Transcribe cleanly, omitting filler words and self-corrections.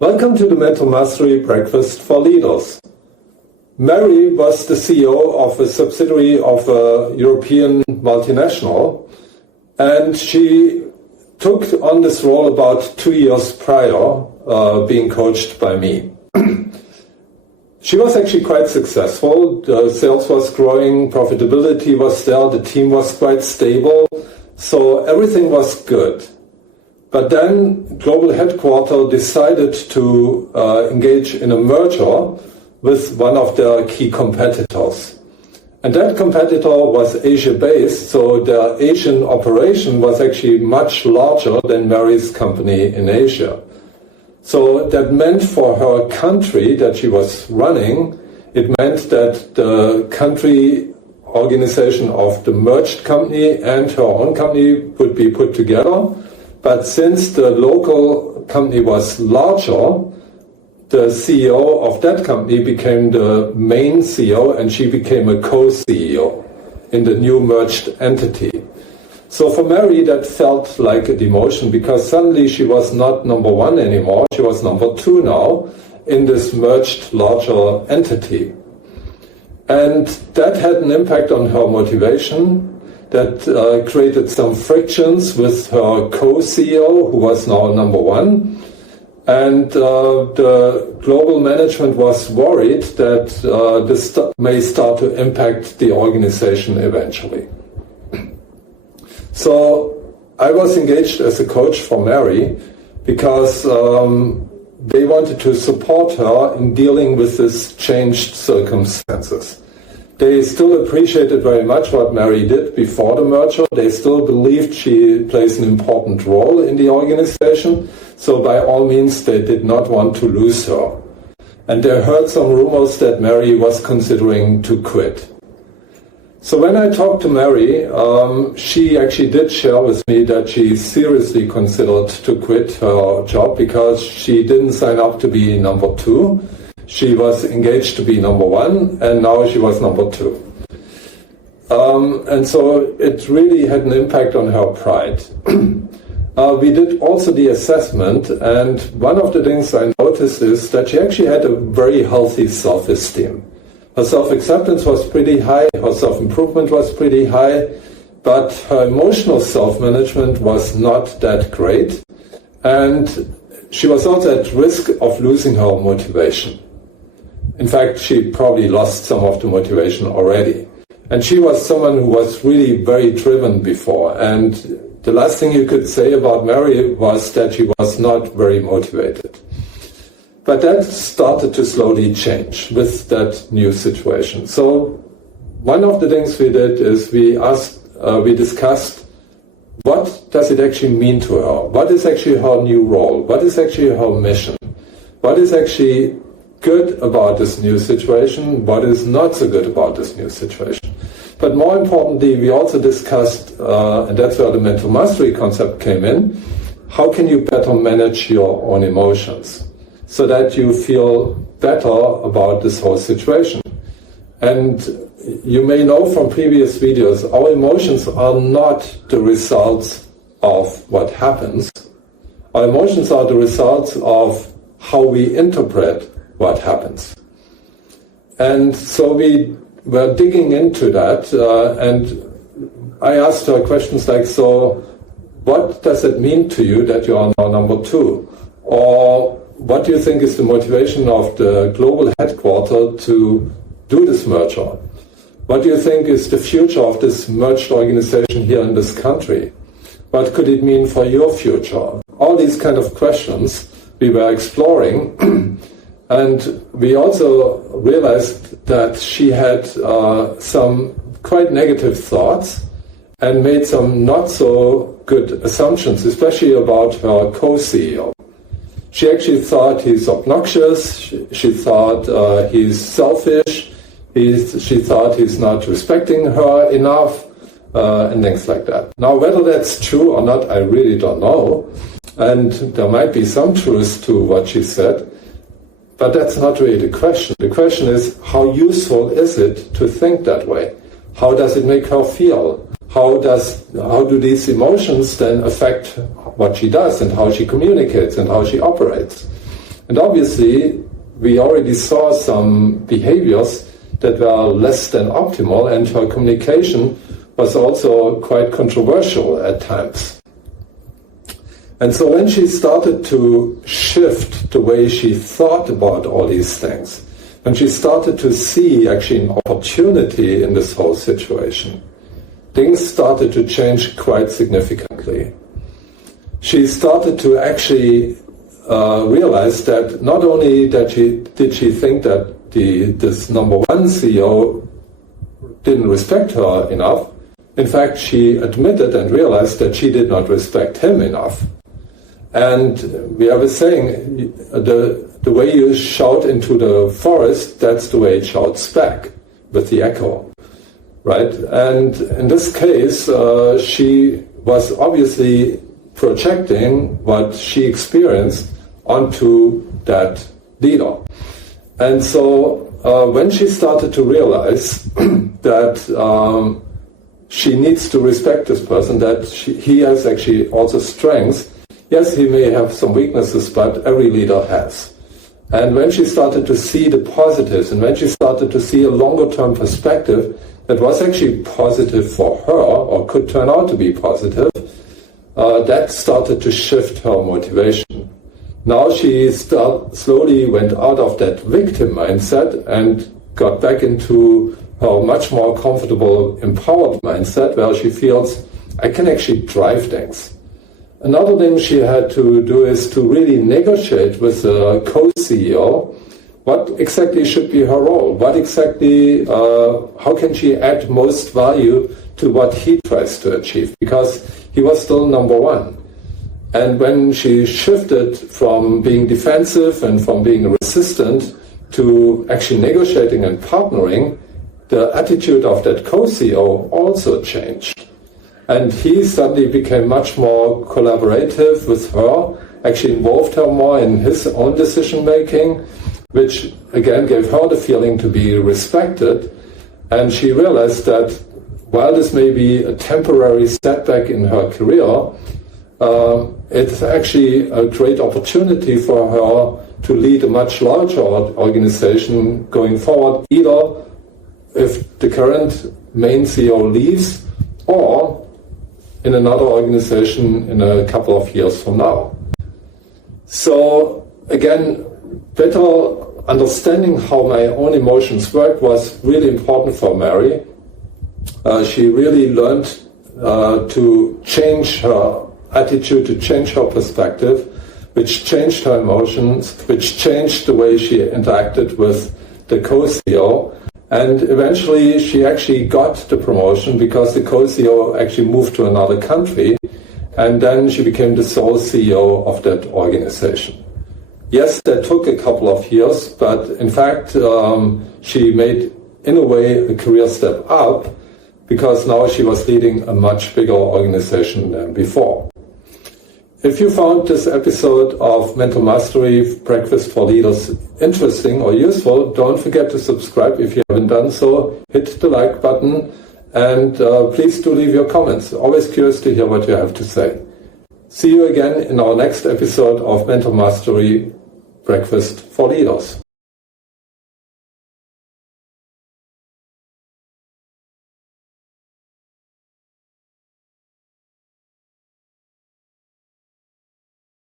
Welcome to the Mental Mastery Breakfast for Leaders. Mary was the CEO of a subsidiary of a European multinational, and she took on this role about 2 years prior, being coached by me. She was actually quite successful. The sales was growing, profitability was there, the team was quite stable, so everything was good. But then global headquarters decided to engage in a merger with one of their key competitors. And that competitor was Asia-based, so their Asian operation was actually much larger than Mary's company in Asia. So that meant for her country that she was running, it meant that the country organization of the merged company and her own company would be put together. But since the local company was larger, the CEO of that company became the main CEO and she became a co-CEO in the new merged entity. So for Mary that felt like a demotion because suddenly she was not number one anymore, she was number two now in this merged larger entity. And that had an impact on her motivation. That created some frictions with her co-CEO, who was now number one. And the global management was worried that this may start to impact the organization eventually. So I was engaged as a coach for Mary because they wanted to support her in dealing with this changed circumstances. They still appreciated very much what Mary did before the merger. They still believed she plays an important role in the organization. So by all means, they did not want to lose her. And they heard some rumors that Mary was considering to quit. So when I talked to Mary, she actually did share with me that she seriously considered to quit her job because she didn't sign up to be number two. She was engaged to be number one, and now she was number two. And so it really had an impact on her pride. We did also the assessment, and one of the things I noticed is that she actually had a very healthy self-esteem. Her self-acceptance was pretty high, her self-improvement was pretty high, but her emotional self-management was not that great, and she was also at risk of losing her motivation. In fact, she probably lost some of the motivation already. And she was someone who was really very driven before. And the last thing you could say about Mary was that she was not very motivated. But that started to slowly change with that new situation. So one of the things we did is we discussed what does it actually mean to her? What is actually her new role? What is actually her mission? What is actually good about this new situation, what is not so good about this new situation. But more importantly, we also discussed, and that's where the mental mastery concept came in, how can you better manage your own emotions so that you feel better about this whole situation. And you may know from previous videos, our emotions are not the results of what happens. Our emotions are the results of how we interpret what happens. And so we were digging into that, and I asked her questions like, so what does it mean to you that you are now number two? Or what do you think is the motivation of the global headquarters to do this merger? What do you think is the future of this merged organization here in this country? What could it mean for your future? All these kind of questions we were exploring. And we also realized that she had some quite negative thoughts and made some not so good assumptions, especially about her co-CEO. She actually thought he's obnoxious, she thought he's selfish, she thought he's not respecting her enough, and things like that. Now, whether that's true or not, I really don't know. And there might be some truth to what she said. But that's not really the question. The question is, how useful is it to think that way? How does it make her feel? How do these emotions then affect what she does and how she communicates and how she operates? And obviously, we already saw some behaviors that were less than optimal, and her communication was also quite controversial at times. And so when she started to shift the way she thought about all these things, when she started to see actually an opportunity in this whole situation, things started to change quite significantly. She started to actually realize that not only did she think that this number one CEO didn't respect her enough, in fact she admitted and realized that she did not respect him enough. And we have a saying, the way you shout into the forest, that's the way it shouts back, with the echo, right? And in this case, she was obviously projecting what she experienced onto that leader. And so when she started to realize that she needs to respect this person, that he has actually also strengths. Yes, he may have some weaknesses, but every leader has. And when she started to see the positives, and when she started to see a longer-term perspective that was actually positive for her, or could turn out to be positive, that started to shift her motivation. Now she slowly went out of that victim mindset and got back into her much more comfortable, empowered mindset, where she feels, I can actually drive things. Another thing she had to do is to really negotiate with the co-CEO what exactly should be her role, what exactly, how can she add most value to what he tries to achieve, because he was still number one. And when she shifted from being defensive and from being resistant to actually negotiating and partnering, the attitude of that co-CEO also changed. And he suddenly became much more collaborative with her, actually involved her more in his own decision making, which again gave her the feeling to be respected. And she realized that while this may be a temporary setback in her career, it's actually a great opportunity for her to lead a much larger organization going forward, either if the current main CEO leaves or in another organization in a couple of years from now. So again, better understanding how my own emotions work was really important for Mary. She really learned to change her attitude, to change her perspective, which changed her emotions, which changed the way she interacted with the co-CEO. And eventually she actually got the promotion because the co-CEO actually moved to another country, and then she became the sole CEO of that organization. Yes, that took a couple of years, but in fact she made, in a way, a career step up, because now she was leading a much bigger organization than before. If you found this episode of Mental Mastery Breakfast for Leaders interesting or useful, don't forget to subscribe if you haven't done so. Hit the like button, and please do leave your comments. Always curious to hear what you have to say. See you again in our next episode of Mental Mastery Breakfast for Leaders.